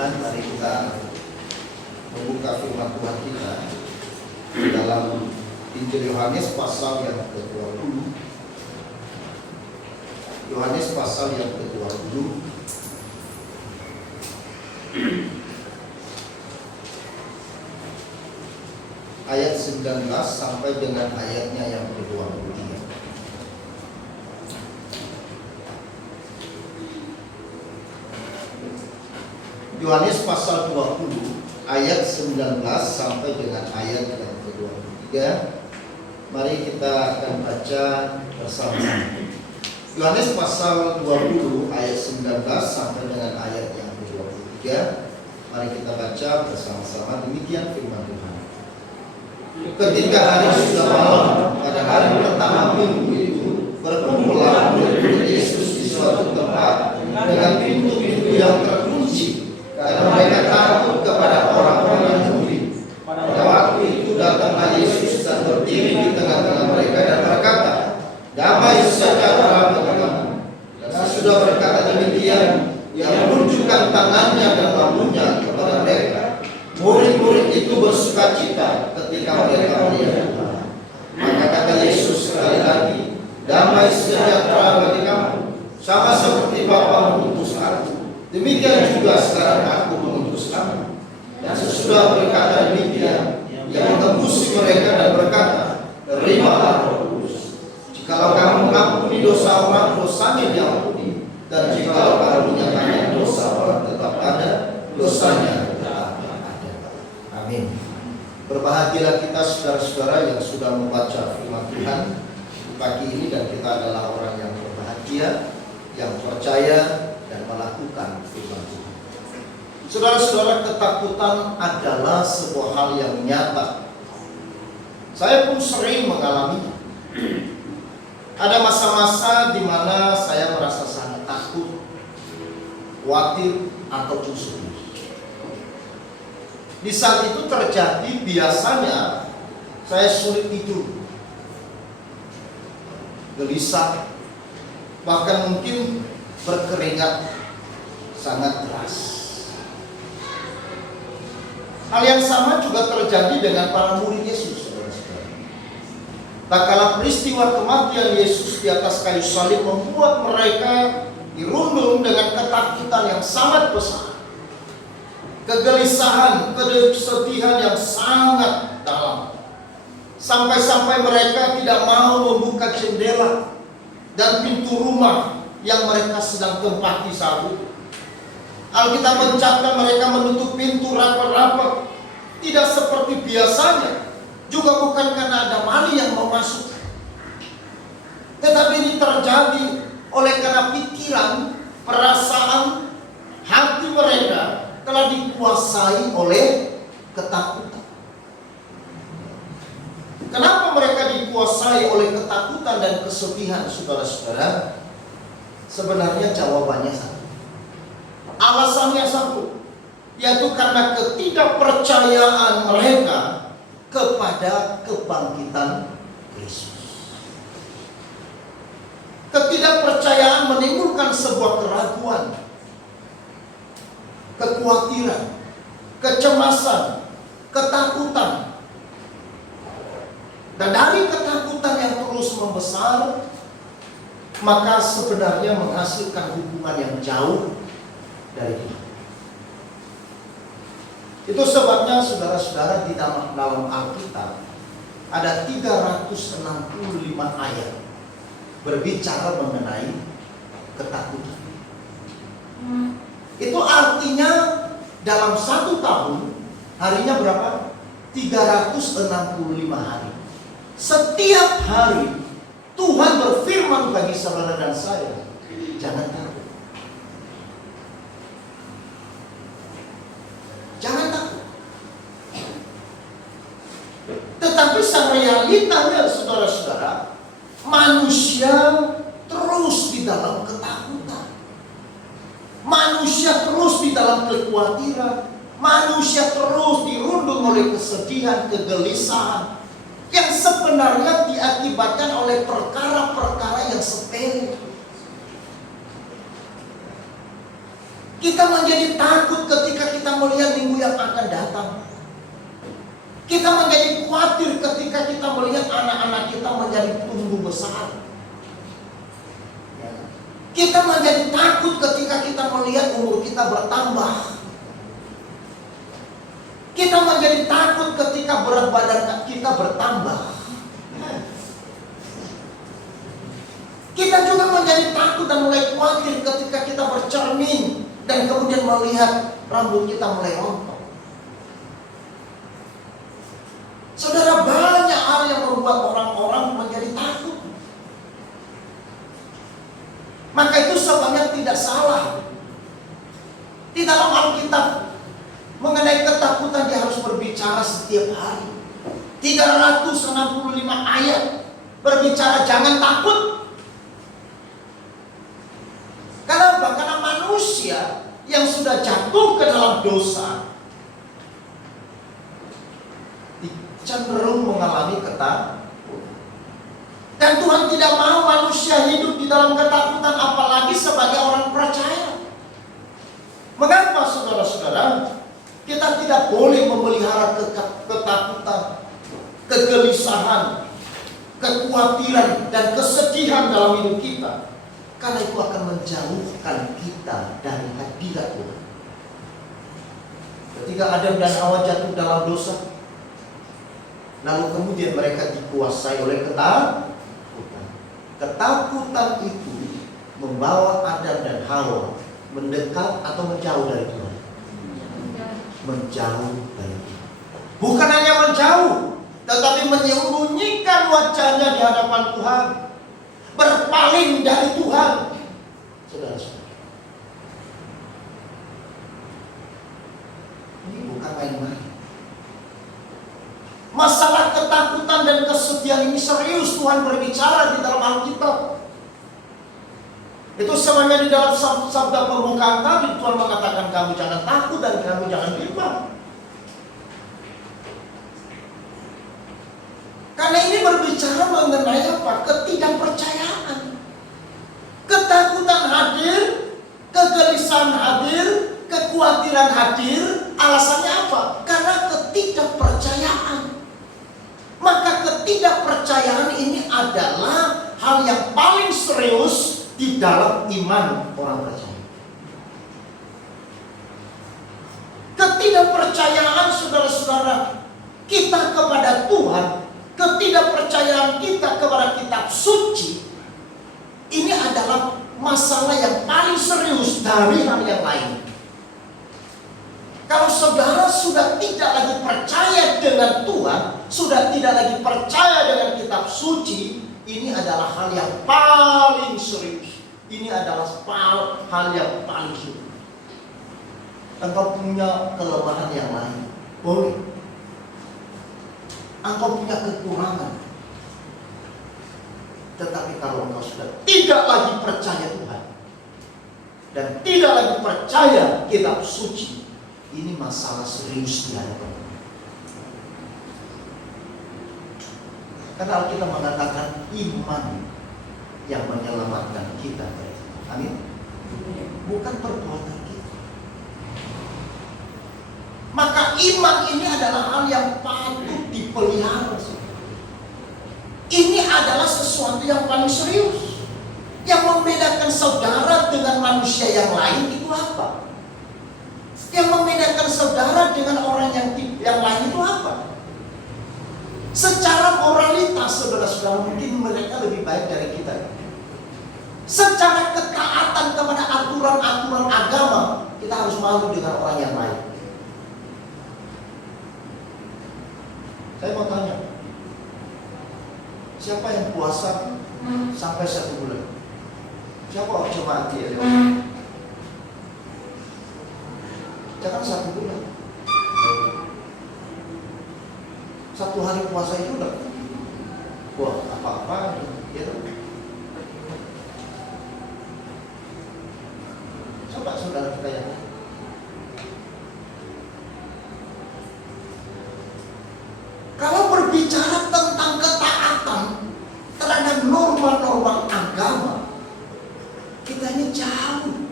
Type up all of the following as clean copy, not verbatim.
Tuhan, mari kita membuka firman Tuhan kita dalam Injil Yohanes pasal yang ke-20. Yohanes pasal yang ke-20 ayat 19 sampai dengan ayatnya yang ke-23. Yohanes pasal 20 ayat 19 sampai dengan ayat yang ke-23. Mari kita akan baca bersama-sama. Yohanes pasal 20 ayat 19 sampai dengan ayat yang ke-23. Mari kita baca bersama-sama. Demikian firman Tuhan. Ketika hari sudah malam, pada hari pertama minggu itu, berkumpullah murid Yesus di suatu tempat dengan pintu-pintu yang terkunci, karena mereka takut kepada orang-orang Yahudi. Pada waktu itu datanglah Yesus dan berdiri di tengah-tengah mereka dan berkata, "Damai sejahtera bagi kamu." Dan sesudah berkata demikian, Ia menunjukkan tangannya dan bambunya kepada mereka. Murid-murid itu bersukacita ketika mereka melihat Tuhan. Maka kata Yesus sekali lagi, "Damai sejahtera bagi kamu. Sama seperti Bapa mengutus aku, demikian juga sekarang aku mengutus kamu." Dan sesudah berkata demikian, Ia mengembusi mereka dan berkata, "Terimalah Roh Kudus. Jikalau kamu mengampuni dosa orang, dosanya diampuni. Dan jikalau kamu menyatakan dosa orang, tetap ada, dosanya tetap ada." Amin. Berbahagialah kita saudara-saudara yang sudah membaca firman Tuhan pagi ini, dan kita adalah orang yang berbahagia, yang percaya dan melakukan firman Tuhan. Saudara-saudara, ketakutan adalah sebuah hal yang nyata. Saya pun sering mengalaminya. Ada masa-masa di mana saya merasa sangat takut, khawatir, ataupun sedih. Di saat itu terjadi, biasanya saya sulit tidur, gelisah, bahkan mungkin berkeringat sangat deras. Hal yang sama juga terjadi dengan para murid Yesus, saudara-saudara. Tak kala peristiwa kematian Yesus di atas kayu salib membuat mereka dirundung dengan ketakutan yang sangat besar, kegelisahan, kesedihan yang sangat dalam, sampai-sampai mereka tidak mau membuka jendela dan pintu rumah yang mereka sedang tempati saat itu. Alkitab mencatat mereka menutup pintu rapat-rapat, tidak seperti biasanya, juga bukan karena ada maling yang mau masuk, tetapi ini terjadi oleh karena pikiran, perasaan, hati mereka telah dikuasai oleh ketakutan. Kenapa mereka dikuasai oleh ketakutan dan kesedihan, saudara-saudara? Sebenarnya jawabannya satu. Alasannya satu, yaitu karena ketidakpercayaan mereka kepada kebangkitan Kristus. Ketidakpercayaan menimbulkan sebuah keraguan, kekhawatiran, kecemasan, ketakutan. Dan dari ketakutan yang terus membesar, maka sebenarnya menghasilkan hubungan yang jauh dari Tuhan. Itu sebabnya saudara-saudara, di dalam Alkitab ada 365 ayat berbicara mengenai ketakutan. Itu artinya dalam satu tahun, harinya berapa? 365 hari. Setiap hari Tuhan berfirman bagi saudara dan saya, jangan takut. Jangan takut. Tetapi sang realitanya, saudara-saudara, manusia terus di dalam ketakutan. Manusia terus di dalam kekhawatiran. Manusia terus dirundung oleh kesedihan, kegelisahan, yang sebenarnya diakibatkan oleh perkara-perkara yang sepele. Kita menjadi takut ketika kita melihat minggu yang akan datang. Kita menjadi khawatir ketika kita melihat anak-anak kita menjadi tumbuh besar. Kita menjadi takut ketika kita melihat umur kita bertambah. Kita menjadi takut ketika berat badan kita bertambah. Kita juga menjadi takut dan mulai khawatir ketika kita bercermin dan kemudian melihat rambut kita mulai rontok. Saudara, banyak hal yang membuat orang-orang menjadi takut. Maka itu sebabnya tidak salah di dalam Alkitab mengenai ketakutan dia harus berbicara setiap hari. 365 ayat berbicara jangan takut. Kenapa? Karena manusia yang sudah jatuh ke dalam dosa cenderung mengalami ketakutan. Dan Tuhan tidak mau manusia hidup di dalam ketakutan, apalagi sebagai orang percaya. Mengapa saudara-saudara kita tidak boleh memelihara ketakutan, kegelisahan, kekhawatiran, dan kesedihan dalam hidup kita? Karena itu akan menjauhkan kita dari hadirat Tuhan. Ketika Adam dan Hawa jatuh dalam dosa, lalu kemudian mereka dikuasai oleh ketakutan. Ketakutan itu membawa Adam dan Hawa mendekat atau menjauh dari Tuhan. Menjauh dari Tuhan. Bukan hanya menjauh, tetapi menyembunyikan wajahnya di hadapan Tuhan. Berpaling dari Tuhan. Saudara-saudara, ini bukan main-main. Masalah ketakutan dan kesedihan ini serius Tuhan berbicara di dalam Alkitab. Itu semuanya di dalam sabda pembukaan tadi Tuhan mengatakan kamu jangan takut dan kamu jangan bimbang. Karena ini berbicara mengenai apa? Ketidakpercayaan. Ketakutan hadir, kegelisahan hadir, kekhawatiran hadir. Alasannya apa? Karena ketidakpercayaan. Maka ketidakpercayaan ini adalah hal yang paling serius di dalam iman orang percaya. Ketidakpercayaan saudara-saudara kita kepada Tuhan, ketidakpercayaan kita kepada kitab suci, ini adalah masalah yang paling serius dari hal yang lain. Kalau saudara sudah tidak lagi percaya dengan Tuhan, sudah tidak lagi percaya dengan kitab suci, ini adalah hal yang paling serius. Ini adalah hal yang paling serius. Engkau punya kelemahan yang lain, boleh. Engkau punya kekurangan. Tetapi kalau engkau sudah tidak lagi percaya Tuhan dan tidak lagi percaya kitab suci, ini masalah serius di hadapan Tuhan. Karena Alkitab mengatakan iman yang menyelamatkan kita. Amin. Bukan perbuatan kita. Maka iman ini adalah hal yang patut dipelihara. Ini adalah sesuatu yang paling serius. Yang membedakan saudara dengan manusia yang lain itu apa? Yang membedakan saudara dengan orang yang lain itu apa? Secara moralitas saudara-saudara mungkin mereka lebih baik dari kita. Secara ketaatan kepada aturan-aturan agama, kita harus malu dengan orang yang lain. Saya mau tanya, siapa yang puasa sampai 1 bulan? Siapa orang jemaat dia? Jangan 1 bulan. 1 hari puasa itu udah wah apa-apa gitu. Coba saudara kita yang kalau berbicara tentang ketaatan terhadap norma-norma agama, kita ini jauh.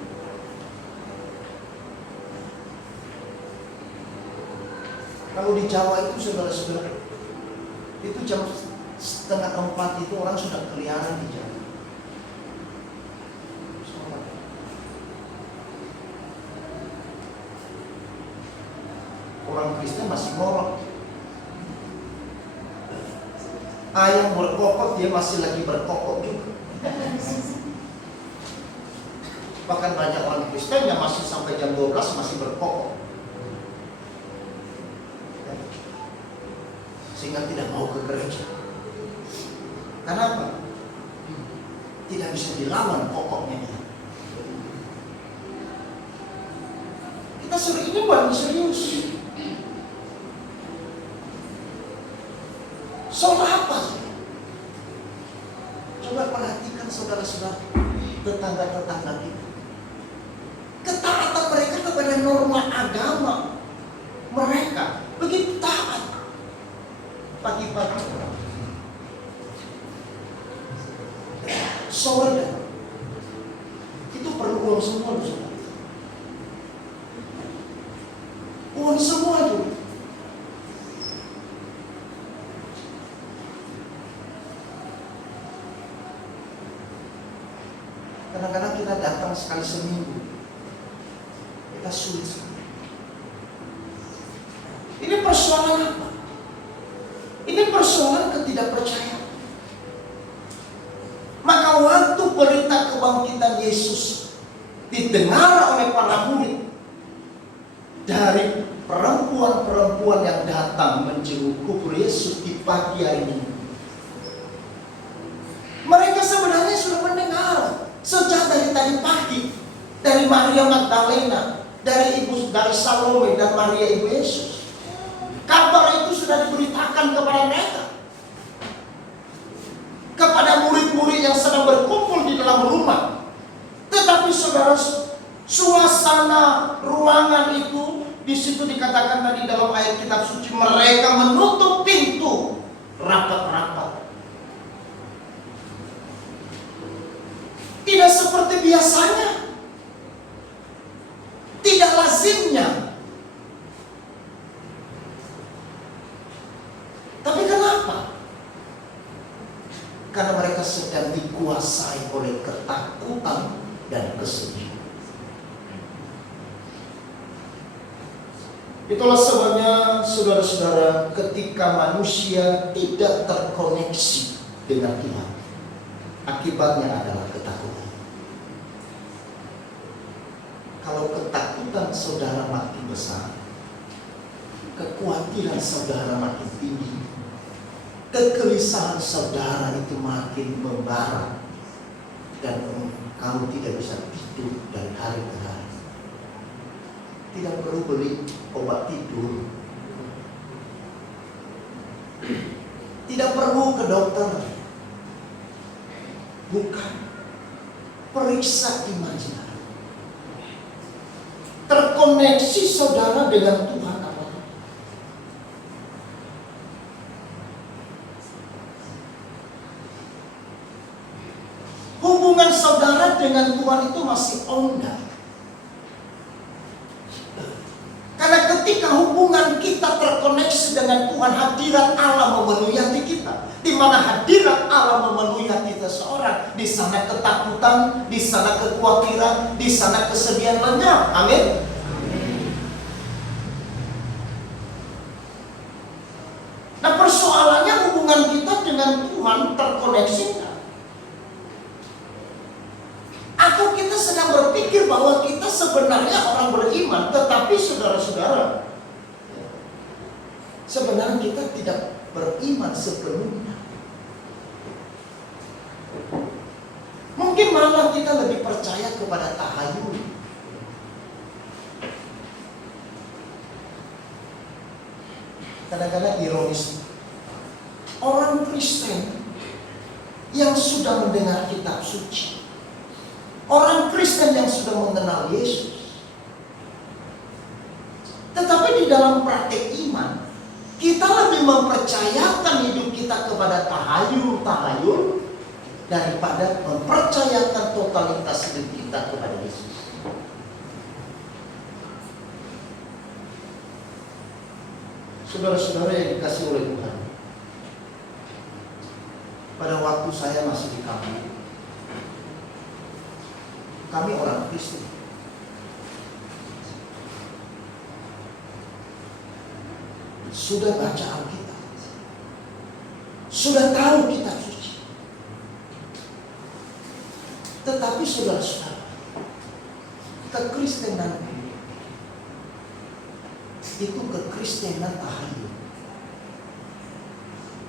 Kalau di Jawa itu saudara-saudara, itu jam 3:30 itu orang sudah keliaran di jalan. Orang Kristen masih ngorok. Ayam berkokok, dia masih lagi berkokok juga. Bahkan banyak orang Kristen yang masih sampai jam 12 masih berkokok, sehingga tidak mau ke gereja. Kenapa? Tidak bisa dilawan pokoknya. Kita sering ini bukan serius. Soal apa sih? Coba perhatikan saudara-saudara, tetangga-tetangga kita. Ketaatan mereka kepada norma agama mereka begitu taat. Pagi-pagi sore itu perlu uang semua, uang semua tuh. Kadang-kadang kita datang sekali seminggu, kita sulit sekali. Ini persoalan apa? Ini persoalan ketidakpercayaan. Maka waktu berita kebangkitan Yesus didengar oleh para murid, dari perempuan-perempuan yang datang menjenguk kubur Yesus di pagi hari ini, mereka sebenarnya sudah mendengar sejak dari tadi pagi, dari Maria Magdalena, dari Salome dan Maria ibu Yesus. Kabar itu sudah diberitakan kepada mereka, kepada murid-murid yang sedang berkumpul di dalam rumah. Tetapi saudara, suasana ruangan itu, di situ dikatakan tadi dalam ayat kitab suci, mereka menutup pintu rapat-rapat. Tidak seperti biasanya, tidak lazimnya. Tapi kenapa? Karena mereka sedang dikuasai oleh ketakutan dan kesedihan. Itulah sebabnya saudara-saudara, ketika manusia tidak terkoneksi dengan Tuhan, akibatnya adalah ketakutan. Kalau ketakutan saudara makin besar, kekhawatiran saudara makin tinggi, kegelisahan saudara itu makin membara, dan kamu tidak bisa tidur dari hari ke hari. Tidak perlu beli obat tidur, tidak perlu ke dokter. Bukan, periksa imajinasi. Terkoneksi saudara dengan Tuhan apa? Hubungan saudara dengan Tuhan itu masih onggah. Karena ketika hubungan kita terkoneksi dengan Tuhan, hadirat Allah memenuhi hati kita. Di mana hadirat Allah memenuhi hati seseorang, di sana ketakutan, di sana kekhawatiran, di sana kesedihan lenyap. Amin. Nah, persoalannya hubungan kita dengan Tuhan terkoneksi enggak? Atau kita sedang berpikir bahwa kita sebenarnya orang beriman, tetapi saudara-saudara, sebenarnya kita tidak beriman sepenuhnya. Mungkin malah kita lebih percaya kepada tahayul. Kadang-kadang ironis, orang Kristen yang sudah mendengar kitab suci, orang Kristen yang sudah mengenal Yesus, tetapi di dalam praktek iman, kita lebih mempercayakan hidup kita kepada tahayul daripada mempercayakan totalitas hidup kita kepada Yesus. Saudara-saudara yang dikasih oleh Tuhan, pada waktu saya masih di kampung, kami orang Kristen, sudah baca Alkitab, sudah tahu kitab suci, tetapi saudara-saudara, kekristenan itu kekristenan tahayul.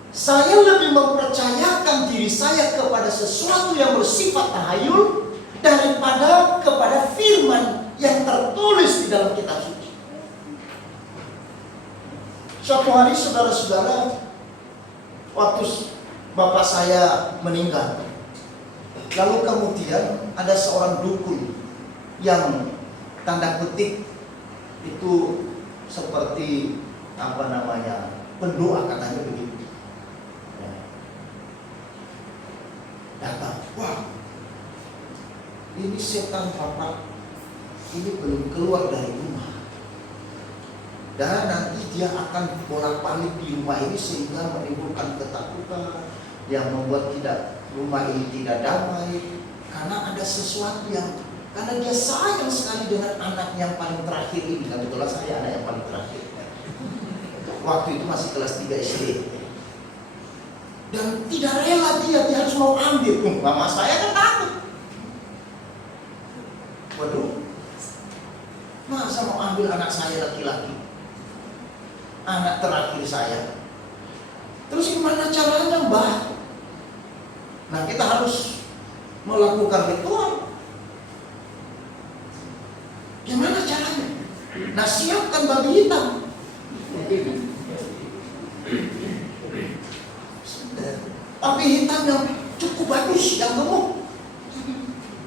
Saya lebih mempercayakan diri saya kepada sesuatu yang bersifat tahayul daripada kepada firman yang tertulis di dalam kitab suci. Suatu hari saudara-saudara, waktu bapak saya meninggal, lalu kemudian ada seorang dukun yang tanda kutip itu seperti pendoa, katanya begitu. Datang, wah, ini setan bapak ini belum keluar dari rumah, dan nanti dia akan bolak-balik di rumah ini sehingga menimbulkan ketakutan yang membuat rumah ini tidak damai, karena ada sesuatu yang, karena dia sayang sekali dengan anak yang paling terakhir ini. Kebetulan saya anak yang paling terakhir. Waktu itu masih kelas 3 SD. Dan tidak rela dia harus mau ambil. Mama saya kan takut. Waduh, masa mau ambil anak saya laki-laki, anak terakhir saya. Terus gimana caranya, Mbah? Nah, kita harus melakukan ritual. Gimana caranya? Nah, siapkan babi hitam. Babi hitam yang cukup bagus, yang gemuk.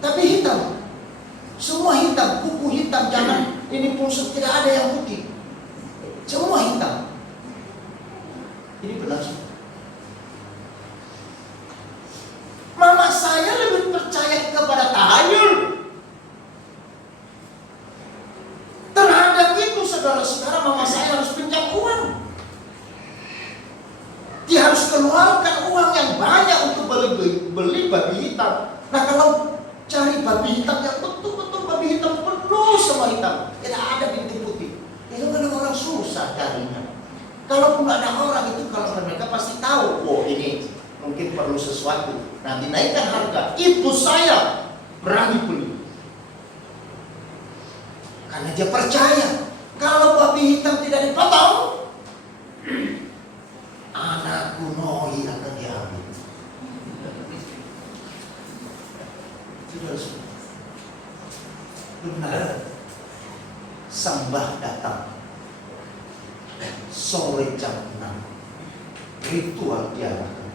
Tapi hitam. Semua hitam, kuku hitam, jangan ini pulsa, tidak ada yang putih. Semua hitam. Ini benar. Mama saya lebih percaya kepada tahayul. Terhadap itu, saudara-saudara, mama saya harus pinjam uang. Dia harus keluarkan uang yang banyak untuk beli babi hitam. Nah, kalau cari babi hitam yang betul-betul babi hitam penuh semua hitam, tidak ada bintik putih, itu kan orang susah carinya. Kalaupun ada orang itu, kalau mereka pasti tahu, oh ini mungkin perlu sesuatu, nah dinaikkan harga, itu saya berani beli. Karena dia percaya, kalau babi hitam tidak dipotong, anakku Noi akan diambil. Benar, sembah datang sore jam 6, ritual diadakan.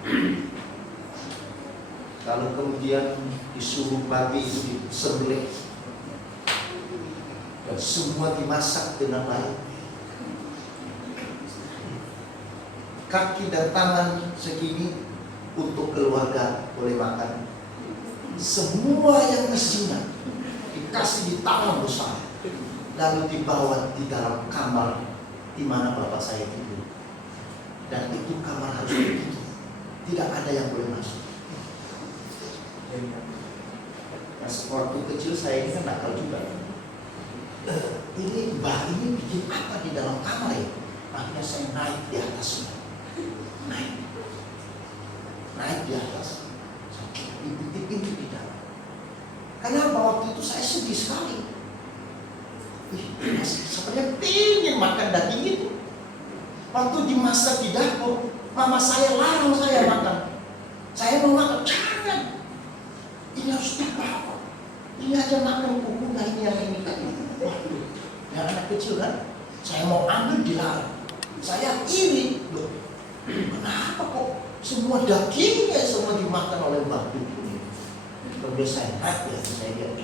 Lalu kemudian disuruh babi itu disembelih dan semua dimasak dengan baik. Kaki dan tangan segini untuk keluarga boleh makan. Semua yang isinya dikasih di tangan besar, lalu dibawa di dalam kamar di mana bapak saya tidur. Dan itu kamar harus begitu, tidak ada yang boleh masuk. Nah, waktu kecil saya ini kan nakal juga. Ini mbak ini bikin apa di dalam kamar ya? Akhirnya saya naik di atasnya. Naik di atas, pintu di dalam. Kenapa? Waktu itu saya sedih sekali. Sebenarnya ingin makan daging itu. Waktu dimasak di dapur, mama saya larang saya makan. Saya mau makan, jangan. Ini harus dibawa. Ini aja makan kukunya, ini yang ini kan. Waduh, yang anak kecil kan. Saya mau ambil dilarang. Saya iri. Loh, kenapa kok semua dagingnya semua dimakan oleh mbak dukun? Kemudian saya naik ya, saya lihat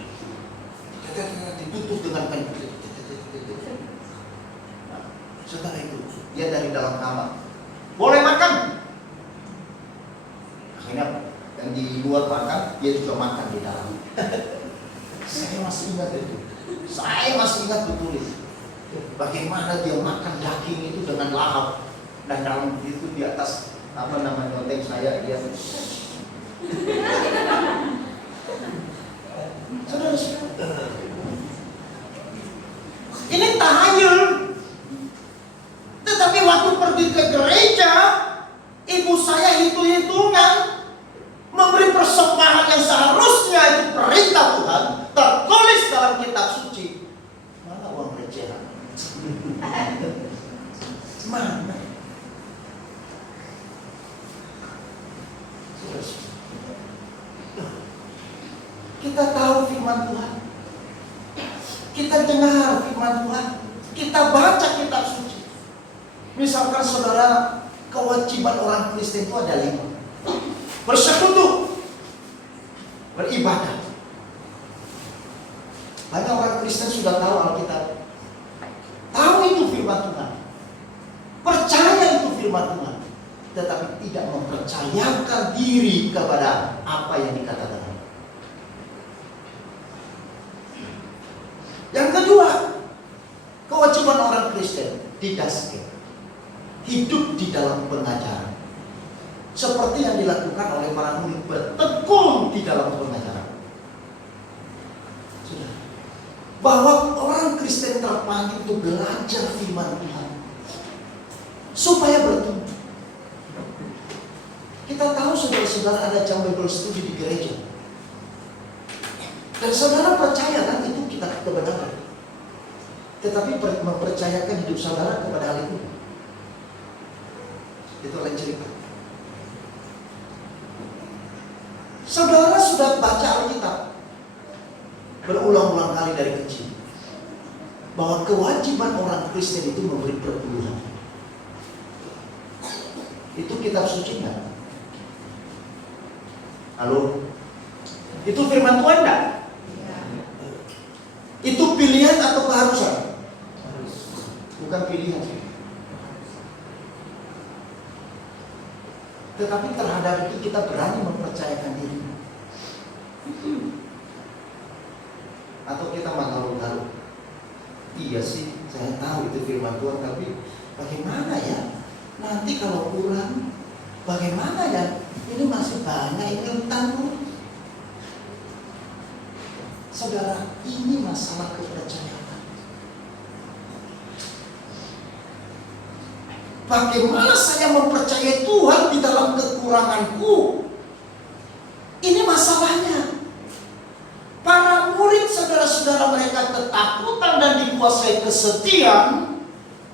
ditutup dengan kain. Nah, setelah itu dia dari dalam kamar, boleh makan. Akhirnya yang di luar makan, dia juga makan di dalam. Saya masih ingat itu. Saya masih ingat betul itu. Bagaimana dia makan daging itu dengan lahap, dan dalam itu di atas loteng saya dia. Saudara, ini tahayul. Tetapi waktu pergi ke gereja, ibu saya hitung-hitungan memberi persembahan yang seharusnya itu perintah Tuhan, tertulis dalam kitab suci. Mana uang recehan? Mana? Kita tahu firman Tuhan, kita dengar firman Tuhan, kita baca kitab suci. Misalkan saudara, kewajiban orang Kristen itu ada 5: bersekutu, beribadah. Banyak orang Kristen sudah tahu Alkitab, tahu itu firman Tuhan, percaya itu firman Tuhan, tetapi tidak mempercayakan diri kepada apa yang dikatakan. Yang kedua, kewajiban orang Kristen didaskan, hidup di dalam pengajaran, seperti yang dilakukan oleh para murid, bertekun di dalam pengajaran. Sudah, bahwa orang Kristen terpanggil untuk belajar firman Tuhan supaya bertumbuh. Kita tahu saudara-saudara ada jam Bible study di gereja, dan saudara percaya kan itu kita kebenaran, tetapi mempercayakan hidup saudara kepada hal itu lain cerita. Saudara sudah baca Alkitab berulang-ulang kali dari kecil bahwa kewajiban orang Kristen itu memberi perpuluhan. Itu kitab suci enggak? Halo? Itu firman Tuhan enggak? Itu pilihan atau keharusan? Bukan pilihan. Tetapi terhadap itu kita berani mempercayakan diri. Atau kita mengalu-alu. Iya sih, saya tahu itu firman Tuhan, tapi bagaimana ya? Nanti kalau kurang, bagaimana ya? Ini masih banyak ini utang. Saudara, ini masalah kepercayaan. Bagaimana saya mempercayai Tuhan di dalam kekuranganku? Ini masalahnya. Para murid, saudara-saudara, mereka ketakutan dan dikuasai kesedihan,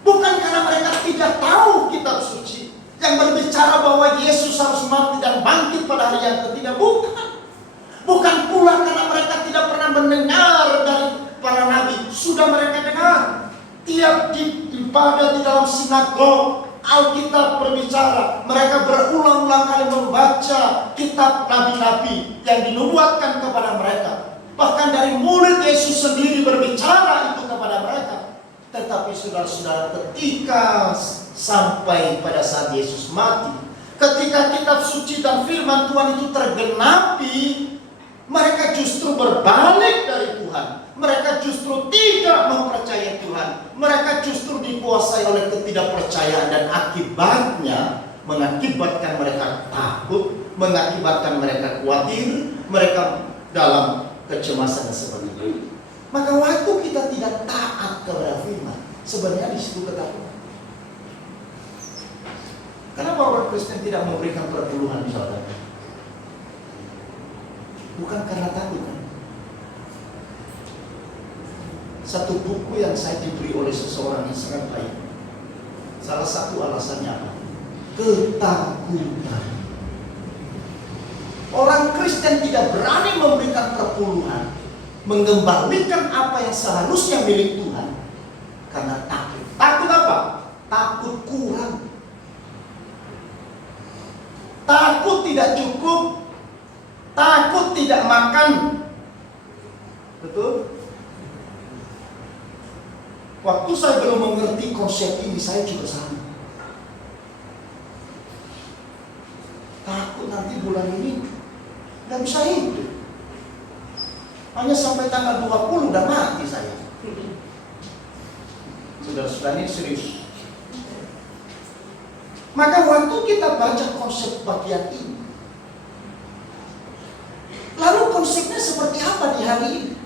bukan karena mereka tidak tahu kitab suci yang berbicara bahwa Yesus harus mati dan bangkit pada hari yang ketiga. Bukan pula karena mereka tidak pernah mendengar dari para nabi. Sudah mereka dengar. Tiap ibadah di dalam sinagog, Alkitab berbicara. Mereka berulang-ulang kali membaca kitab nabi-nabi yang dinubuatkan kepada mereka. Bahkan dari murid Yesus sendiri berbicara itu kepada mereka. Tetapi saudara-saudara, ketika sampai pada saat Yesus mati, ketika kitab suci dan firman Tuhan itu tergenapi, mereka justru berbalik dari Tuhan. Mereka justru tidak mempercayai Tuhan. Mereka justru dikuasai oleh ketidakpercayaan, dan akibatnya mengakibatkan mereka takut, mengakibatkan mereka khawatir, mereka dalam kecemasan dan sebagainya. Maka waktu kita tidak taat kepada firman, sebenarnya di situ ketakutan. Kenapa orang Kristen tidak memberikan perpuluhan misalnya? Bukan karena takut kan? Satu buku yang saya diberi oleh seseorang yang sangat baik, salah satu alasannya apa? Ketakutan. Orang Kristen tidak berani memberikan perpuluhan, mengembalikan apa yang seharusnya milik Tuhan, karena takut. Takut apa? Takut kurang. Takut tidak cukup. Takut tidak makan. Betul? Waktu saya belum mengerti konsep ini, saya juga sama. Takut nanti bulan ini nggak bisa hidup. Hanya sampai tanggal 20 udah mati saya. Saudara-saudara, ini serius. Maka waktu kita baca konsep bagian ini, lalu konsepnya seperti apa di hari ini?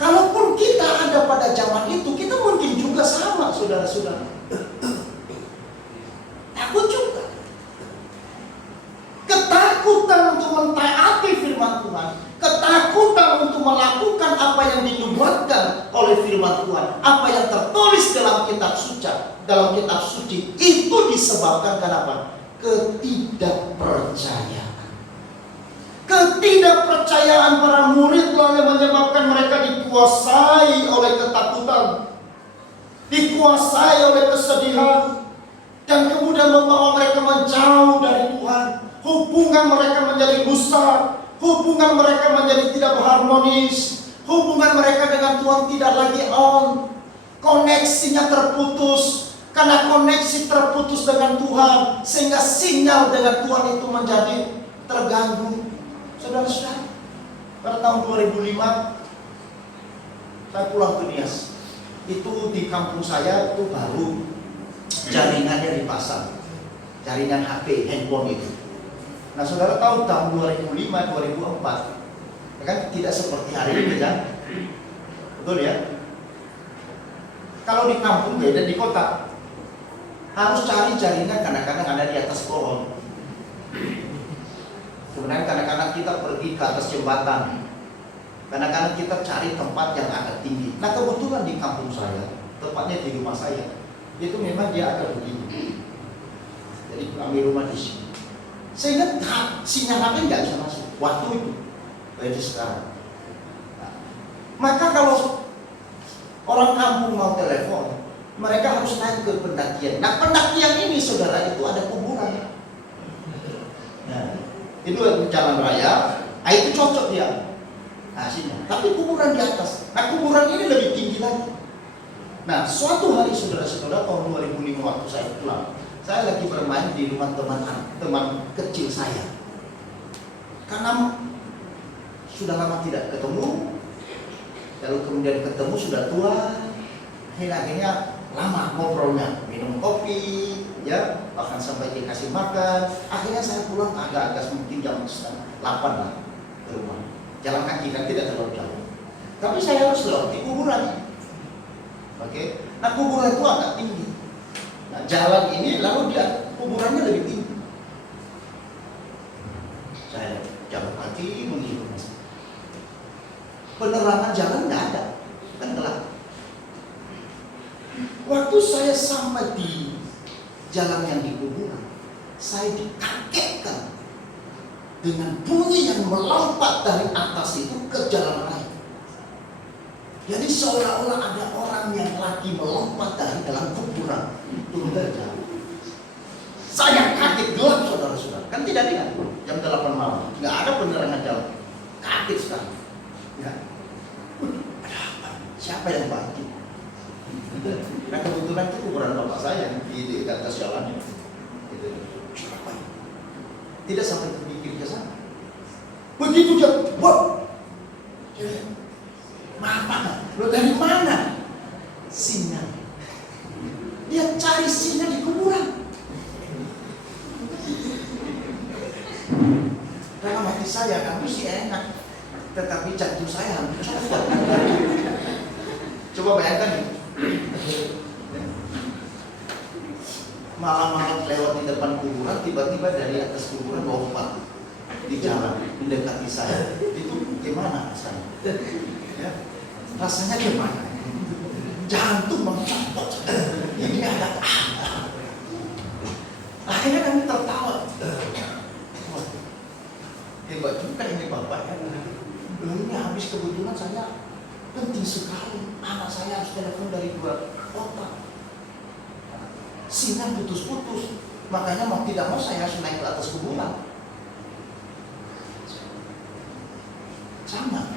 Kalaupun kita ada pada zaman itu, kita mungkin juga sama, saudara-saudara. Takut juga. Ketakutan untuk mentaati firman Tuhan, ketakutan untuk melakukan apa yang dinubuatkan oleh firman Tuhan, apa yang tertulis dalam kitab suci, itu disebabkan kenapa? Ketidakpercayaan. Ketidakpercayaan para muridlah yang menyebabkan mereka dikuasai oleh ketakutan, dikuasai oleh kesedihan, dan kemudian membawa mereka menjauh dari Tuhan. Hubungan mereka menjadi rusak, hubungan mereka menjadi tidak harmonis, hubungan mereka dengan Tuhan tidak lagi on, koneksinya terputus. Karena koneksi terputus dengan Tuhan, sehingga sinyal dengan Tuhan itu menjadi terganggu. Saudara-saudara, pada tahun 2005 saya pulang ke Nias. Itu di kampung saya itu baru jaringannya dipasang, jaringan HP, handphone itu. Nah, saudara tahu tahun 2005-2004 kan tidak seperti hari ini kan? Betul ya? Kalau di kampung beda di kota. Harus cari jaringan kadang-kadang ada di atas pohon. Sebenarnya kadang-kadang kita pergi ke atas jembatan. Kadang-kadang kita cari tempat yang agak tinggi. Nah, kebetulan di kampung saya, tepatnya di rumah saya, itu memang dia agak begini. Jadi kami rumah di sini. Sehingga sinyal HP nggak bisa masuk waktu itu. Beda sekarang. Nah, maka kalau orang kampung mau telepon, mereka harus naik ke pendakian. Nah, pendakian ini saudara itu ada kuburan. Nah, itu jalan raya, itu cocok dia. Nah, sini. Tapi kuburan di atas. Nah, kuburan ini lebih tinggi lagi. Nah, suatu hari saudara-saudara tahun 2005 waktu saya pulang, saya lagi bermain di rumah teman kecil saya. Karena sudah lama tidak ketemu, lalu kemudian ketemu sudah tua, akhirnya lama ngobrolnya, minum kopi, ya, bahkan sampai dikasih makan. Akhirnya saya pulang agak-agak mungkin jam 8 lah ke rumah. Jalan kaki kan tidak terlalu jauh. Tapi saya harus lewat di kuburan. Oke, nah kuburan itu agak tinggi. Nah, jalan ini lalu dia kuburannya lebih tinggi. Saya jalan kaki begitu. Penerangan jalan nggak ada, kan gelap. Waktu saya sampai di jalan yang di kuburan, saya dikagetkan dengan bunyi yang melompat dari atas itu ke jalan lain. Jadi seolah-olah ada orang yang lagi melompat dari dalam kuburan turun dari jalan. Saya kaget, gelap saudara-saudara. Kan tidak lihat jam 8 malam, nggak ada penerangan jalan. Kaget sekali. Ya. Ada apa? Siapa yang bangkit? Nah, kebetulan itu kuburan bapak saya di atas jalannya. Tidak sampai terpikir ke sana. Begitu dia, wah, apa? Lo dari mana? Sinyal. Dia cari sinyal di kuburan. Dalam hati saya, kamu sih enak, tetapi jantung saya hampir copot. Coba bayangkan nih. Malam-malam lewat di depan kuburan, tiba-tiba dari atas kuburan lompat di jalan mendekati saya. Itu gimana rasanya? Ya, rasanya gimana? Jantung mencopot. Ini ada apa? Akhirnya kami tertawa. Wah, hebat juga ini bapaknya. Ini habis kebetulan saya penting sekali. Anak saya harus telepon dari luar kota. Sinyal putus-putus, makanya mau tidak mau saya harus naik ke atas kuburan. Sama.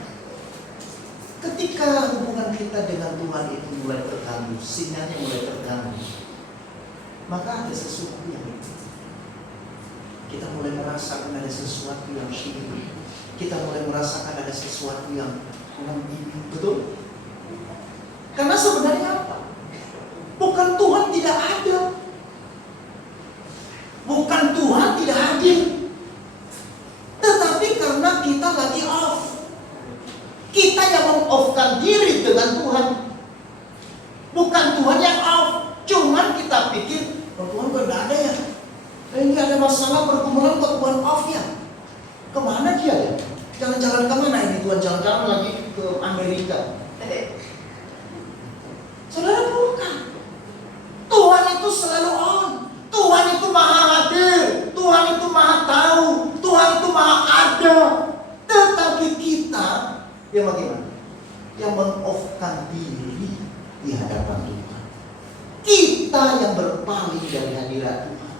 Ketika hubungan kita dengan Tuhan itu mulai terganggu, sinyalnya mulai terganggu, maka ada sesuatu yang kita mulai merasakan ada sesuatu yang syirih. Kita mulai merasakan ada sesuatu yang kurang ini, betul? Karena sebenarnya apa? Bukan Tuhan tidak ada, bukan Tuhan tidak hadir, tetapi karena kita lagi off. Kita yang meng-off-kan diri dengan Tuhan. Bukan Tuhan yang off. Cuman kita pikir, oh Tuhan gak ada ya. Ini ada masalah pergumulan kok Tuhan off ya. Kemana dia ya? Jalan-jalan kemana ini Tuhan? Jalan-jalan lagi ke Amerika. Saudara, bukan. Tuhan itu selalu on. Tuhan itu maha hadir. Tuhan itu maha tahu. Tuhan itu maha ada. Tetapi kita yang bagaimana? Yang meng-off-kan diri di hadapan Tuhan. Kita yang berpaling dari hadirat Tuhan.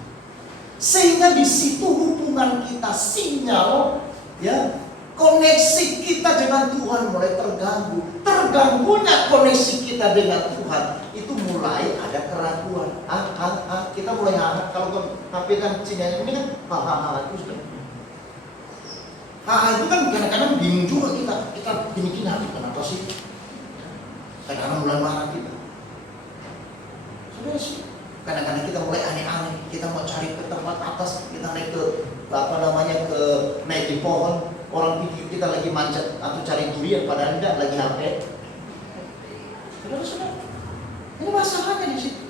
Sehingga di situ hubungan kita, sinyal, ya, koneksi kita dengan Tuhan mulai terganggu. Terganggunya koneksi kita dengan Tuhan itu mulai ada keraguan. Kita mulai kalau HP kan sinyalnya ini kan itu sudah. Itu kan kadang-kadang bingung juga kita bikin hati, kenapa sih? Kadang-kadang mulai marah kita. Sudah sih. Kadang-kadang kita mulai aneh-aneh, kita mau cari ke tempat atas, kita naik ke naik di pohon, orang pikir kita lagi manjat atau cari durian, padahal enggak, lagi HP. Saudara-saudara, ini masalahnya di situ.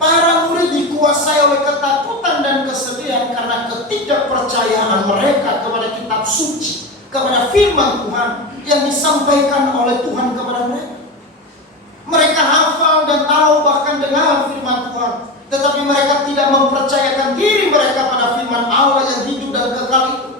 Para murid dikuasai oleh ketakutan dan kesedihan karena ketidakpercayaan mereka kepada kitab suci, kepada firman Tuhan yang disampaikan oleh Tuhan kepada mereka. Mereka hafal dan tahu bahkan dengar firman Tuhan, tetapi mereka tidak mempercayakan diri mereka pada firman Allah yang hidup dan kekal itu.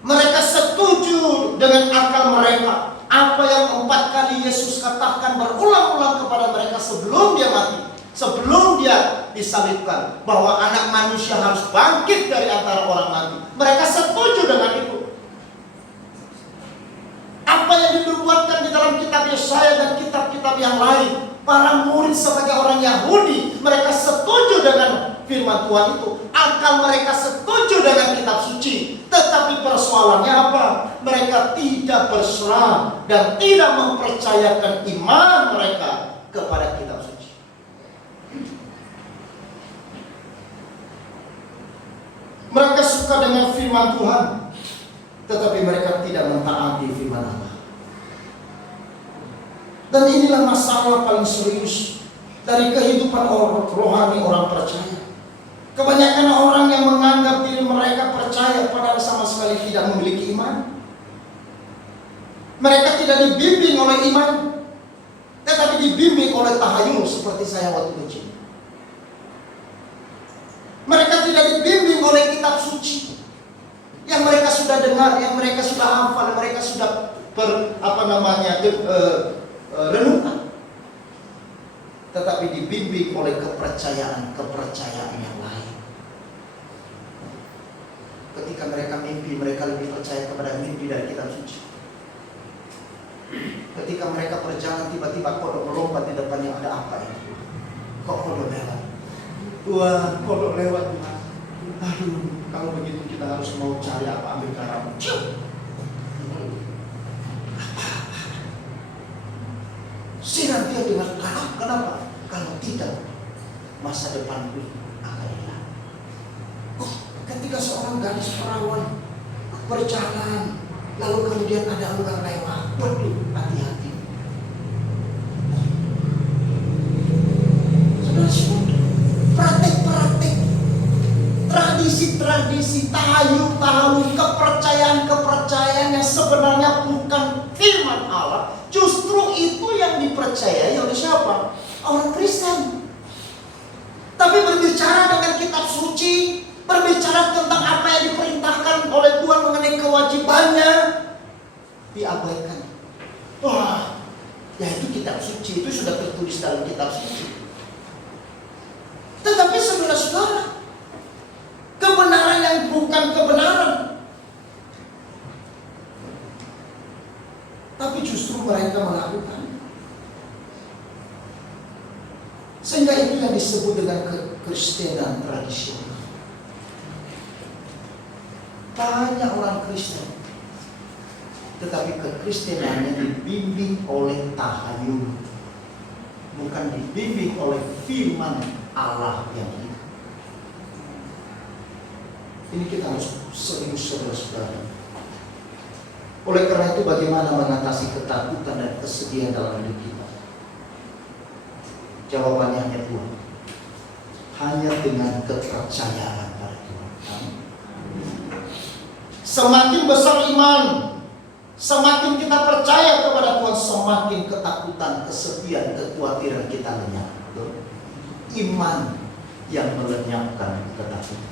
Mereka setuju dengan akal mereka. Apa yang 4 kali Yesus katakan berulang-ulang kepada mereka sebelum dia mati, sebelum dia disalibkan, bahwa anak manusia harus bangkit dari antara orang mati. Mereka setuju dengan itu. Apa yang dinubuatkan di dalam kitab Yesaya dan kitab-kitab yang lain, para murid sebagai orang Yahudi, mereka setuju dengan firman Tuhan itu. Akal mereka setuju dengan kitab suci. Tetapi persoalannya apa? Mereka tidak berserah dan tidak mempercayakan iman mereka kepada kitab suci. Mereka suka dengan firman Tuhan, tetapi mereka tidak mentaati firman Allah. Dan inilah masalah paling serius dari kehidupan rohani orang percaya. Kebanyakan orang yang menganggap diri mereka percaya padahal sama sekali tidak memiliki iman. Mereka tidak dibimbing oleh iman, tetapi dibimbing oleh tahayul seperti saya waktu kecil. Mereka tidak dibimbing oleh kitab suci yang mereka sudah dengar, yang mereka sudah hafal, mereka sudah renungkan, tetapi dibimbing oleh kepercayaan yang lain. Ketika mereka mimpi, mereka lebih percaya kepada mimpi dari kitab suci. Ketika mereka berjalan, tiba-tiba kodok melompat di depannya, ada apa ini? Kok kodok lewat? Tuhan, kodok lewat Tuhan. Aduh, kalau begitu kita harus mau cari apa, ambil garam. Sinar dia dengan garam. Kenapa? Kalau tidak, masa depanku akan hilang. Ketika seorang gadis perawan berjalan, lalu kemudian ada ular lewat, waduh, hati-hati. Saudara-saudara, praktek-praktek, tradisi-tradisi, tahayul-tahayul, kepercayaan-kepercayaan yang sebenarnya bukan firman Allah, justru itu yang dipercayai oleh siapa? Orang Kristen. Tapi berbicara dengan kitab suci, berbicara tentang apa yang diperintahkan oleh Tuhan mengenai kewajibannya, diabaikan. Wah, ya itu kitab suci, itu sudah tertulis dalam kitab suci. Tetapi saudara-saudara, kebenaran yang bukan kebenaran, tapi justru mereka melakukan. Sehingga itu yang disebut dengan kekristenan tradisional. Banyak orang Kristen, tetapi kekristenannya dibimbing oleh tahayul, bukan dibimbing oleh firman Allah yang hidup. Ini kita harus serius, saudara-saudara. Oleh karena itu, bagaimana mengatasi ketakutan dan kesedihan dalam hidup kita? Jawabannya hanya dua. Hanya dengan kepercayaan pada Tuhan. Semakin besar iman, semakin kita percaya kepada Tuhan, semakin ketakutan, kesedihan, kekhawatiran kita lenyap. Iman yang melenyapkan ketakutan.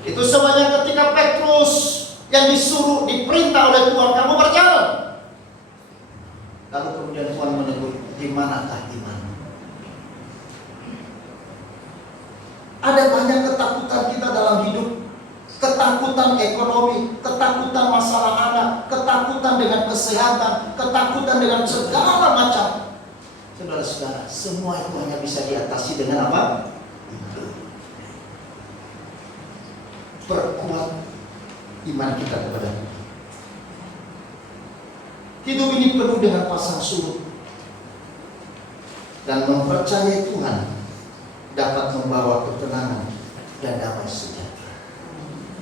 Itu sebabnya ketika Petrus yang disuruh, diperintah oleh Tuhan, kamu berjalan. Lalu kemudian Tuhan menegur, di manakah iman? Ada banyak ketakutan kita dalam hidup. Ketakutan ekonomi, ketakutan masalah anak, ketakutan dengan kesehatan, ketakutan dengan segala macam. Saudara-saudara, semua itu hanya bisa diatasi dengan apa? Perkuat iman kita kepada Tuhan. Hidup ini penuh dengan pasang surut, dan mempercayai Tuhan dapat membawa ketenangan dan damai sejahtera.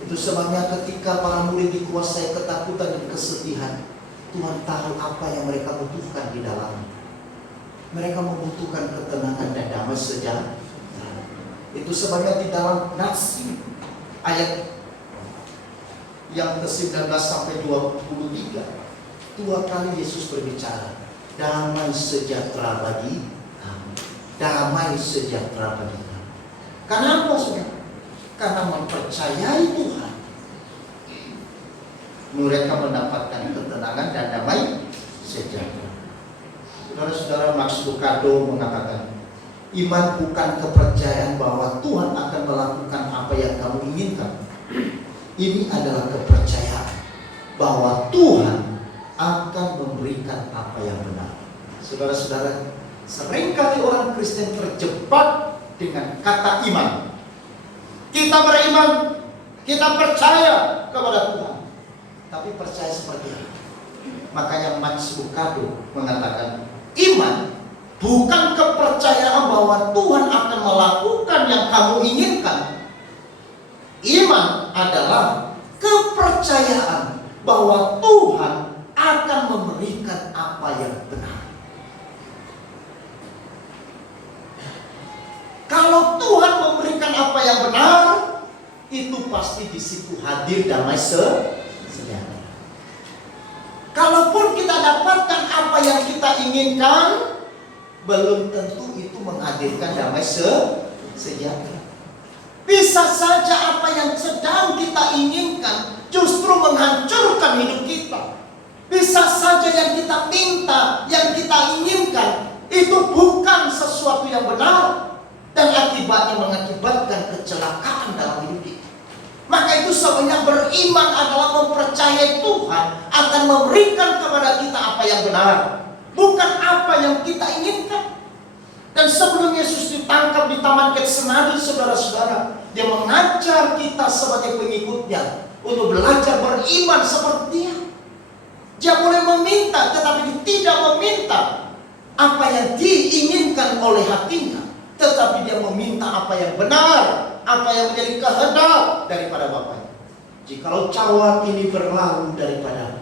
Itu sebabnya ketika para murid dikuasai ketakutan dan kesedihan, Tuhan tahu apa yang mereka butuhkan di dalam. Mereka membutuhkan ketenangan dan damai sejahtera. Itu sebabnya di dalam Nats ayat yang ke-19 sampai 23, 2 kali Yesus berbicara, damai sejahtera bagi kamu, damai sejahtera bagi kamu. Karena apa, saudara? Karena mempercayai Tuhan, mereka mendapatkan ketenangan dan damai sejahtera. Saudara-saudara, Max Lucado mengatakan, iman bukan kepercayaan bahwa Tuhan akan melakukan apa yang kamu inginkan. Ini adalah kepercayaan bahwa Tuhan akan memberikan apa yang benar. Saudara-saudara, seringkali orang Kristen terjebak dengan kata iman. Kita beriman, kita percaya kepada Tuhan, tapi percaya seperti apa? Makanya Max Lucado mengatakan, iman bukan kepercayaan bahwa Tuhan akan melakukan yang kamu inginkan. Iman adalah kepercayaan bahwa Tuhan akan memberikan apa yang benar. Kalau Tuhan memberikan apa yang benar, itu pasti di situ hadir damai sejahtera. Kalaupun kita dapatkan apa yang kita inginkan, belum tentu itu menghadirkan damai sejahtera. Bisa saja apa yang sedang kita inginkan justru menghancurkan hidup kita. Bisa saja yang kita minta, yang kita inginkan, itu bukan sesuatu yang benar, dan akibatnya mengakibatkan kecelakaan dalam hidup kita. Maka itu sebenarnya beriman adalah mempercayai Tuhan akan memberikan kepada kita apa yang benar, bukan apa yang kita inginkan. Dan sebelum Yesus ditangkap di Taman Getsemani, saudara-saudara, Dia mengajar kita sebagai pengikutnya untuk belajar beriman seperti Dia. Dia boleh meminta, tetapi Dia tidak meminta apa yang diinginkan oleh hatinya, tetapi Dia meminta apa yang benar, apa yang menjadi kehendak daripada Bapa. Jikalau cawan ini berlalu daripada,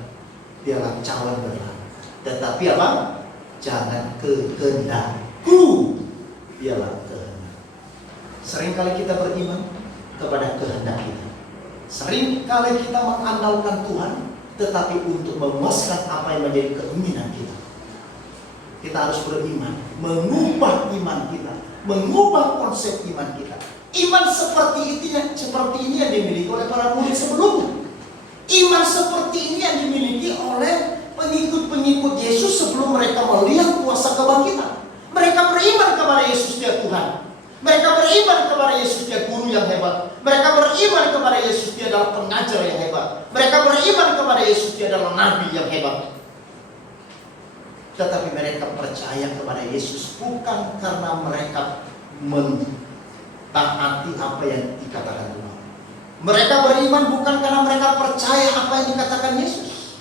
biarlah cawan berlalu. Tetapi apa? Jangan kehendakku, biarlah kehendak. Seringkali kita beriman kepada kehendak kita. Seringkali kita mengandalkan Tuhan, tetapi untuk memuaskan apa yang menjadi keinginan kita. Kita harus beriman, mengubah iman kita, mengubah konsep iman kita. Iman seperti ini yang dimiliki oleh para murid sebelumnya. Iman seperti ini yang dimiliki oleh pengikut-pengikut Yesus sebelum mereka melihat kuasa kebangkitan. Mereka beriman kepada Yesus Dia Tuhan. Mereka beriman kepada Yesus Dia Guru yang hebat. Mereka beriman kepada Yesus Dia adalah pengajar yang hebat. Mereka beriman kepada Yesus Dia adalah Nabi yang hebat. Tetapi mereka percaya kepada Yesus bukan karena mereka mentaati apa yang dikatakan Tuhan. Mereka beriman bukan karena mereka percaya apa yang dikatakan Yesus,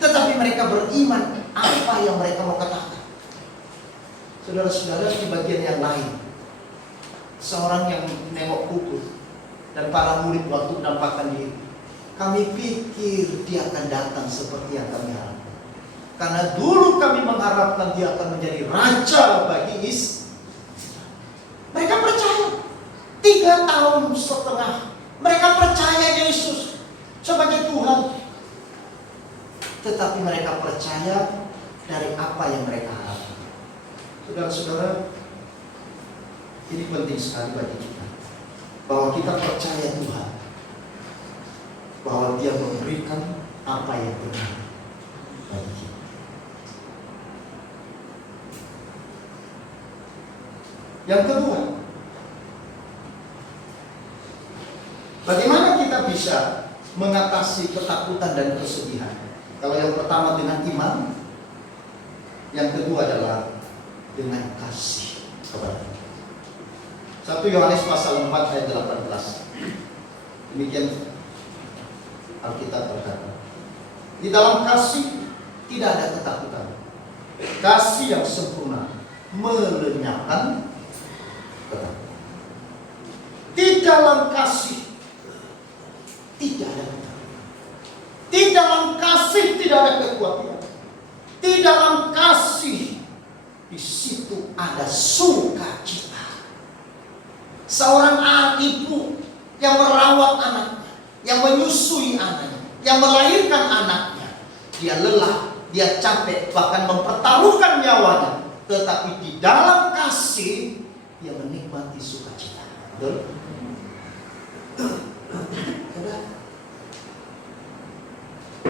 tetapi mereka beriman apa yang mereka mau katakan. Saudara-saudara, di bagian yang lain, seorang yang nengok pukul dan para murid waktu menampakkan diri, kami pikir dia akan datang seperti yang kami harapkan. Karena dulu kami mengharapkan dia akan menjadi raja bagi Israel. Mereka percaya 3,5 tahun mereka percaya Yesus sebagai Tuhan. Tetapi mereka percaya dari apa yang mereka harapkan. Saudara-saudara, ini penting sekali bagi kita, bahwa kita percaya Tuhan, bahwa Dia memberikan apa yang benar bagi kita. Yang kedua, bagaimana kita bisa mengatasi ketakutan dan kesedihan? Kalau yang pertama dengan iman, yang kedua adalah dengan kasih kepada Dia. 1 Yohanes pasal 4 ayat 18. Demikian Alkitab berkata, di dalam kasih tidak ada ketakutan. Kasih yang sempurna melenyapkan ketakutan. Di dalam kasih tidak ada ketakutan. Di dalam kasih tidak ada kekuatan. Di dalam kasih, di situ ada sukacita. Seorang ibu yang merawat anaknya, yang menyusui anaknya, yang melahirkan anaknya, dia lelah, dia capek, bahkan mempertaruhkan nyawanya, tetapi di dalam kasih dia menikmati sukacita. Betul?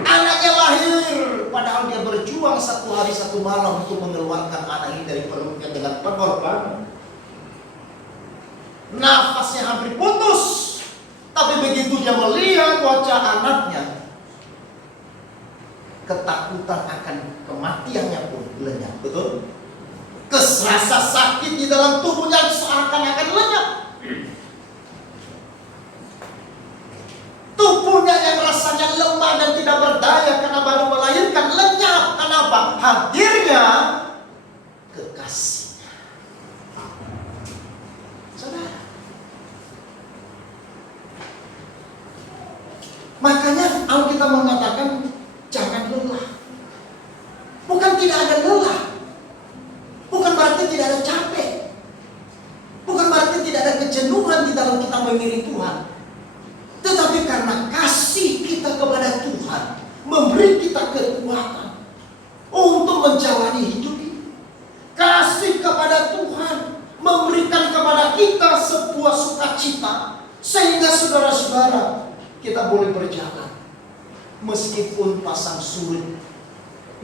Anaknya lahir, padahal dia berjuang 1 hari 1 malam untuk mengeluarkan anak ini dari perutnya dengan pengorbanan. Nafasnya hampir putus, tapi begitu dia melihat wajah anaknya, ketakutan akan kematiannya pun lenyap. Betul? Rasa sakit di dalam tubuhnya seakan-akan lenyap. Tubuhnya yang rasanya lemah dan tidak berdaya karena baru melahirkan lenyap. Kenapa? Hadirnya kekasihnya. Saudara, makanya Alkitab mengatakan jangan lelah. Bukan tidak ada lelah, bukan berarti tidak ada capek, bukan berarti tidak ada kejenuhan di dalam kita mengiring Tuhan. Tetapi karena kasih kita kepada Tuhan memberi kita kekuatan untuk menjalani hidup ini. Kasih kepada Tuhan memberikan kepada kita sebuah sukacita, sehingga saudara-saudara kita boleh berjalan meskipun pasang surut,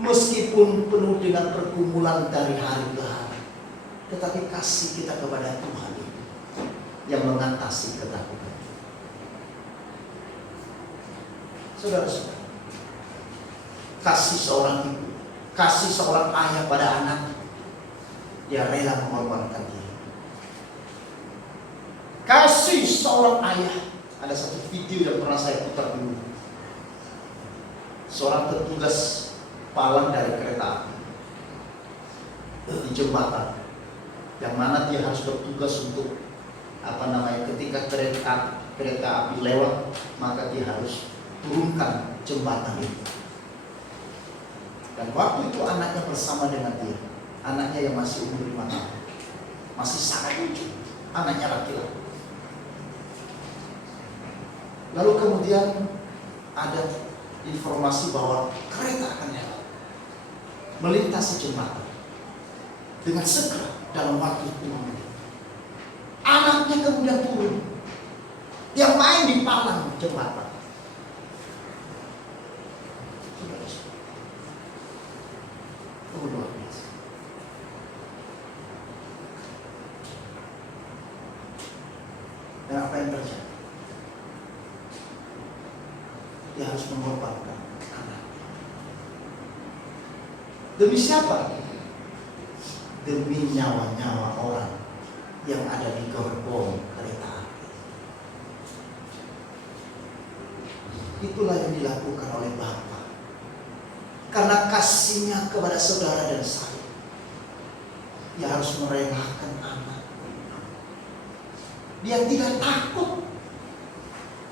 meskipun penuh dengan pergumulan dari hari ke hari. Tetapi kasih kita kepada Tuhan yang mengatasi ketakutan. Saudara-saudara, kasih seorang ibu, kasih seorang ayah pada anak, dia rela mengorbankan diri. Kasih seorang ayah, ada satu video yang pernah saya putar dulu. Seorang petugas palang dari kereta api di jembatan, yang mana dia harus bertugas untuk ketika kereta api lewat, maka dia harus turunkan jembatan itu. Dan waktu itu anaknya bersama dengan dia, anaknya yang masih umur 5 tahun, masih sangat lucu, anaknya laki-laki. Lalu kemudian ada informasi bahwa kereta akan lewat, melintasi jembatan dengan segera dalam waktu 5 menit. Anaknya kemudian turun, dia main di palang jembatan. Luar biasa. Dan apa yang terjadi? Dia harus mengorbankan anak. Demi siapa? Demi nyawa-nyawa orang yang ada di gerbong kereta api. Itulah yang dilakukan oleh Bapa karena kasihnya kepada saudara dan saya. Dia harus merelakan anak. Dia tidak takut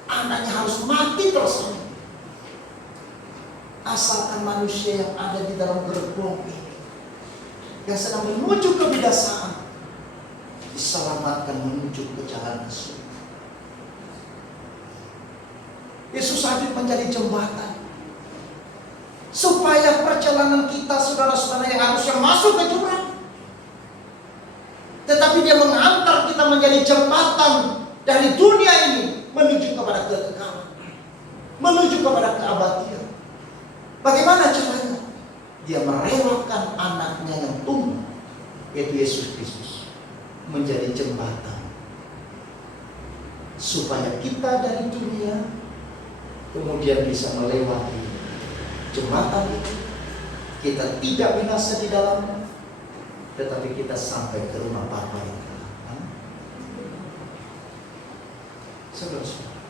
anaknya harus mati terus. Asalkan manusia yang ada di dalam gerbong ini, yang sedang menuju kebinasaan, diselamatkan menuju ke jalan surga. Yesus hadir menjadi jembatan, supaya perjalanan kita, saudara-saudara, yang harusnya masuk ke jurang, tetapi dia mengantar kita menjadi jembatan dari dunia ini menuju kepada kekekalan, menuju kepada keabadian. Bagaimana caranya? Dia merelakan anaknya yang tunggal, yaitu Yesus Kristus, menjadi jembatan, supaya kita dari dunia kemudian bisa melewati jembatan itu. Kita tidak binasa di dalamnya, tetapi kita sampai ke rumah Bapa yang terang. Saudara-saudara,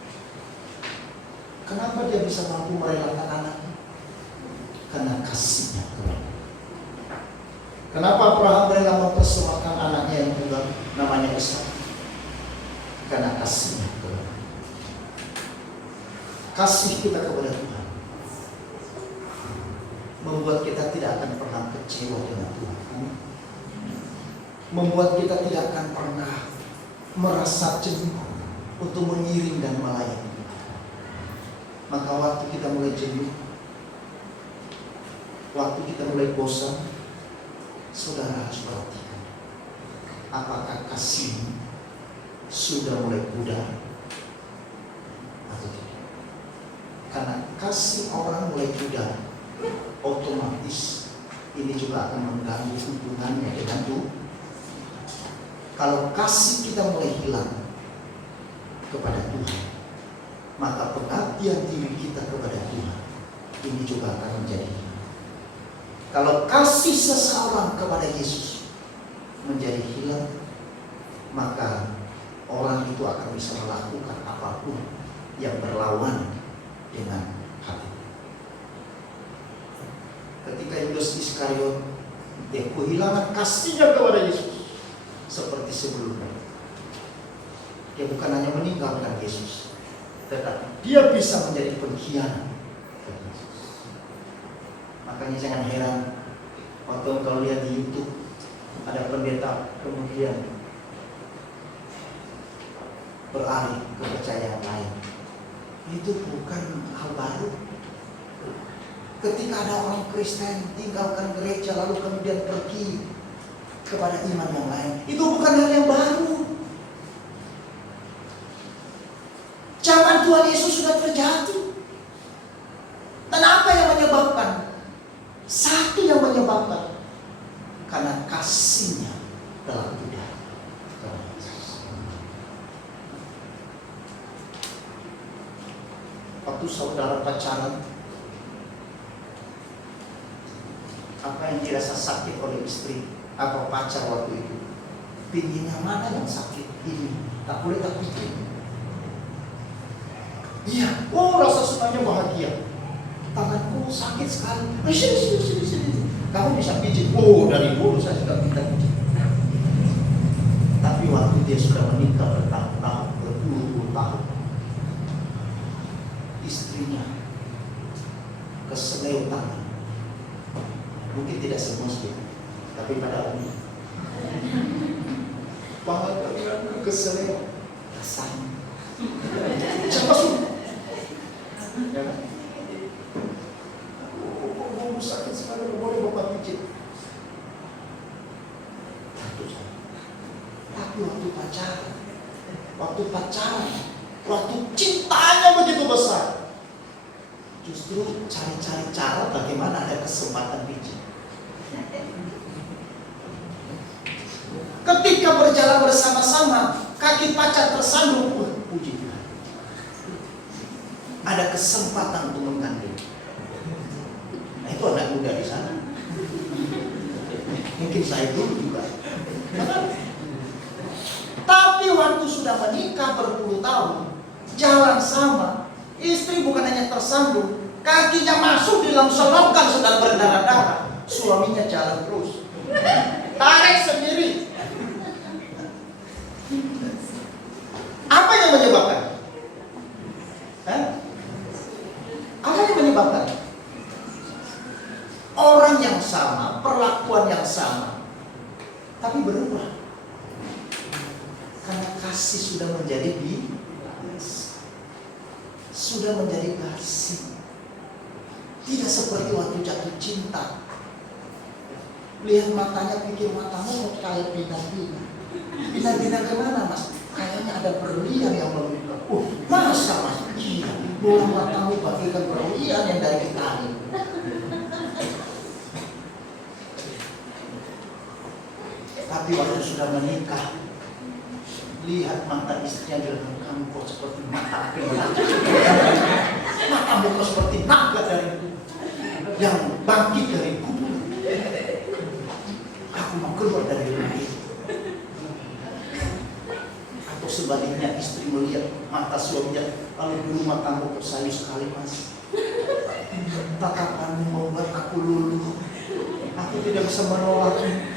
kenapa dia bisa mampu merelakan anaknya? Karena kasihnya Tuhan. Kenapa Abraham rela mempersembahkan anaknya yang tunggal, namanya Ishak? Karena kasihnya Tuhan. Kasih kita kepada Tuhan membuat kita tidak akan pernah kecewa dengan Tuhan, membuat kita tidak akan pernah merasa jenuh untuk mengiring dan melayani. Maka waktu kita mulai jenuh, waktu kita mulai bosan, saudara harus perhatikan, apakah kasih sudah mulai pudar atau tidak. Karena kasih orang mulai pudar, otomatis ini juga akan mengganggu hubungannya dengan Tuhan. Kalau kasih kita mulai hilang kepada Tuhan, maka pengabdian diri kita kepada Tuhan ini juga akan menjadi hilang. Kalau kasih seseorang kepada Yesus menjadi hilang, maka orang itu akan bisa melakukan apapun yang berlawan dengan hati. Ketika Yudas Iskariot, dia kehilangan kasihnya kepada Yesus seperti sebelumnya. Dia bukan hanya meninggalkan Yesus, tetapi dia bisa menjadi pengkhianat. Makanya jangan heran waktu kalau lihat di YouTube ada pendeta kemudian beralih ke kepercayaan lain. Itu bukan hal baru. Ketika ada orang Kristen tinggalkan gereja lalu kemudian pergi kepada iman yang lain, itu bukan hal yang baru. Zaman Tuhan Yesus sudah terjadi. Dan apa yang menyebabkan? Satu yang menyebabkan, karena kasihnya telah pudar. Waktu saudara pacaran, apa yang dirasa sakit oleh istri atau pacar waktu itu? Pinginnya mana yang sakit? Ini tak boleh tak pikir. Iya, oh rasa senangnya bahagia. Tanganku sakit sekali. Sini. Kamu bisa pijit. Oh, dari dulu saya sudah minta pijit. Tapi waktu dia sudah menikah bertahun-tahun, berpuluh-puluh tahun, istrinya keseleo tangan. Mungkin tidak semuslim, tapi pada umumnya bahagia keseleo rasanya. Siapa suruh? Ya kan? Sakit sekali, boleh bapak pijit. Tapi waktu pacaran, waktu cintanya begitu besar, justru cari-cari cara bagaimana ada kesempatan pijit. Ketika berjalan bersama-sama, kaki pacar tersandung, puji Tuhan, ada kesempatan untuk menggandeng. Nah, itu anak muda di sana. Mungkin saya dulu juga. Tapi waktu sudah menikah berpuluh tahun, jalan sama, istri bukan hanya tersandung, kakinya masuk di dalam selokan sedang berdarah-darah, suaminya jalan terus, tarik sendiri. tapi berubah. Karena kasih sudah menjadi biasa. Sudah menjadi kasih. Tidak seperti waktu jatuh cinta. Lihat matanya, pikir matamu kayak bintang-bintang. Bintang-bintang kemana mas? Kayaknya ada berlian yang memikat. Masa mas? Iya. Bola matamu bagaikan berlian yang dari langit. Tapi waktu sudah menikah, lihat mata istrinya bilang, kamu kok seperti mata api. Matamu kok seperti naga yang bangkit dari kubur. Aku mau keluar dari rumah itu. Atau sebaliknya istri melihat mata suaminya, lalu dulu matamu kok sayu sekali mas. Tatapanmu membuat aku luluh. Aku tidak bisa menolakmu.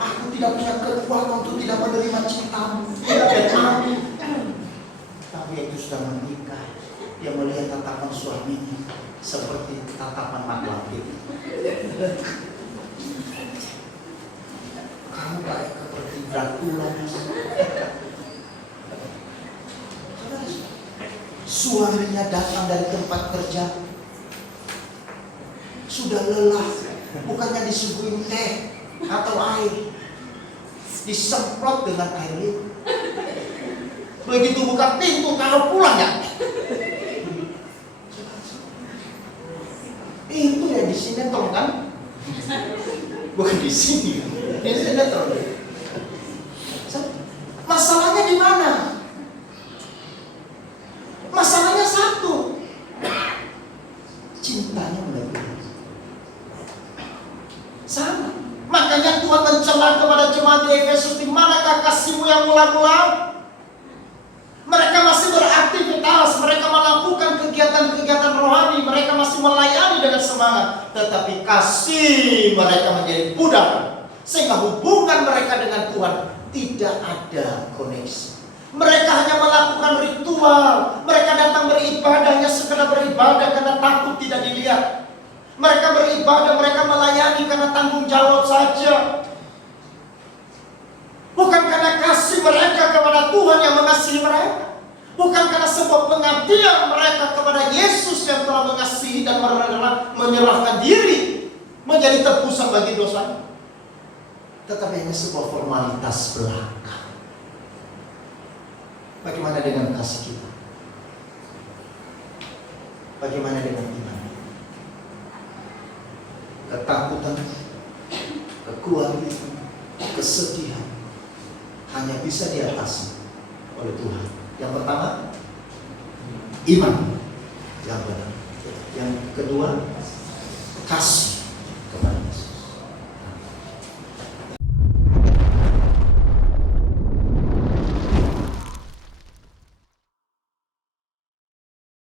Aku tidak punya kekuatan untuk tidak menerima cintamu. Tidak ada. Tapi itu sudah menikah. Dia melihat tatapan suaminya seperti tatapan mak lampir. Kamu kayak seperti Dracula. Suaminya datang dari tempat kerja, sudah lelah, bukannya disuguhin teh atau air, disemprot dengan air liur. Begitu buka pintu, kalau pulang ya. Itu ya di sinetron kan? Bukan di sini, di sinetron. Masalahnya di mana? Masalahnya satu, cintanya melebihi. Sama. Makanya Tuhan mencela kepada jemaat di Efesus, di manakah kasihmu yang mula-mula? Mereka masih beraktivitas, mereka melakukan kegiatan-kegiatan rohani, mereka masih melayani dengan semangat, tetapi kasih mereka menjadi pudar, sehingga hubungan mereka dengan Tuhan tidak ada koneksi. Mereka hanya melakukan ritual, mereka datang beribadah hanya sekedar beribadah karena takut tidak dilihat. Mereka beribadah, mereka melayani karena tanggung jawab saja. Bukan karena kasih mereka kepada Tuhan yang mengasihi mereka. Bukan karena sebuah pengabdian mereka kepada Yesus yang telah mengasihi dan menyerahkan diri menjadi tebusan bagi dosa. Tetapi hanya sebuah formalitas belaka. Bagaimana dengan kasih kita? Bagaimana dengan iman? Ketakutan, kekhawatiran, kesedihan hanya bisa diatasi oleh Tuhan. Yang pertama, iman yang benar. Yang kedua, kasih.